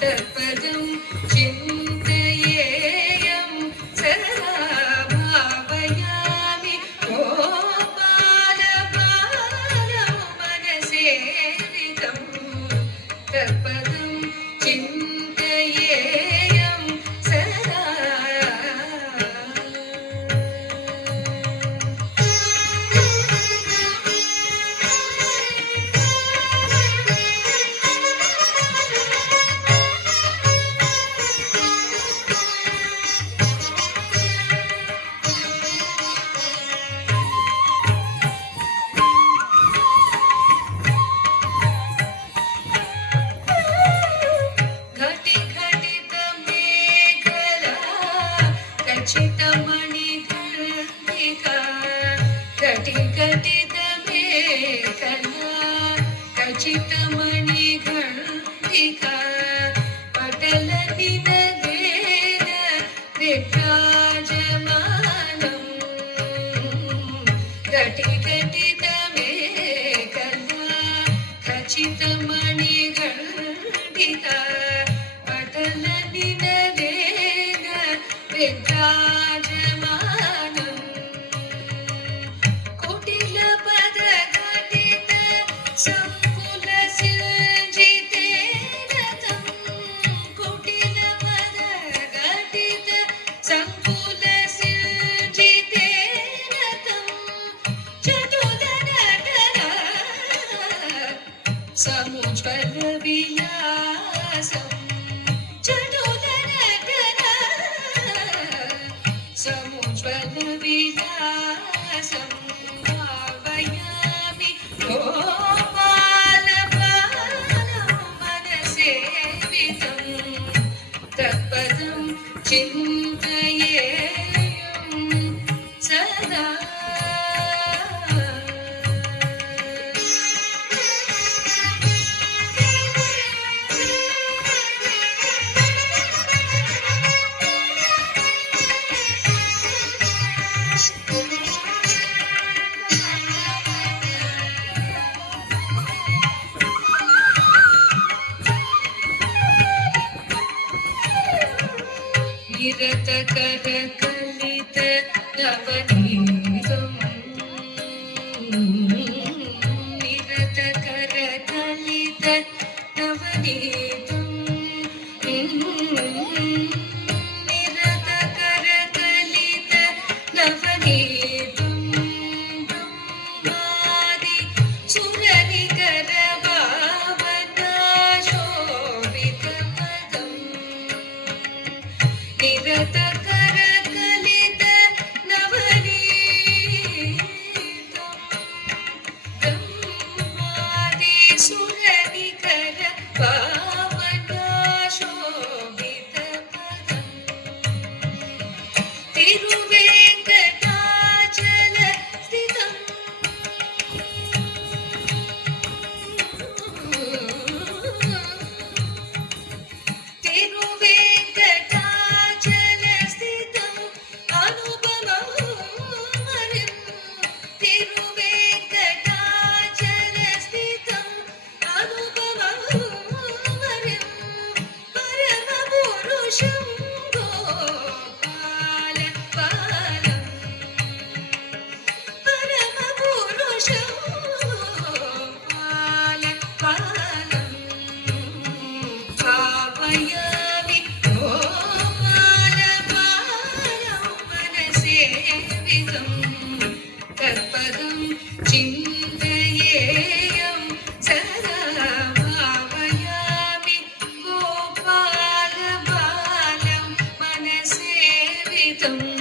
तत्पदं चिन्तयेयं सदा भावयामि गोपालबालं मनसेवितं तत्पदं चिन्तयेयं सदा खचितमणिगर्भिका घटिघटितमेखला खचितमणिगर्भिका पटलनिनदेन विभ्राजमानम् घटिघटितमेखला खचितमणिगर्भिका पटलनिनदेन विभ्राजमानम् कुटिलपदघटित संकुलसिञ्जितेन तं कुटिलपदघटित संकुलसिञ्जितेन तं चतुरनटना समुज्ज्वलविलासम् समुज्ज्वलविलासं भावयामि गोपालबालं मनसेवितं तत्पदं चिन्तयेयं सदा निरतकरकलित नवनीतं निरतकरकलित नवनीतं निरतकरकलित नवनीतं ब्रह्मादि सुरनिकरभावनाशोभितपदम् निरतकरकलित नवनीतं ब्रह्मादि सुरनिकरभावनाशोभितपदम् तिरुवेङ्कटाचलस्थितं तिरुवेङ्कटाचलस्थितम् अनुपमं हरिं तिरुवेङ्कटाचलस्थितम् अनुपमं हरिं परमपुरुषं गोपालबालं परमपुरुषं गोपालबालं भावयामि गोपालबालं मनसेवितं तत्पदं चिन्तयेयं सदा भावयामि गोपालबालं मनसेवितम्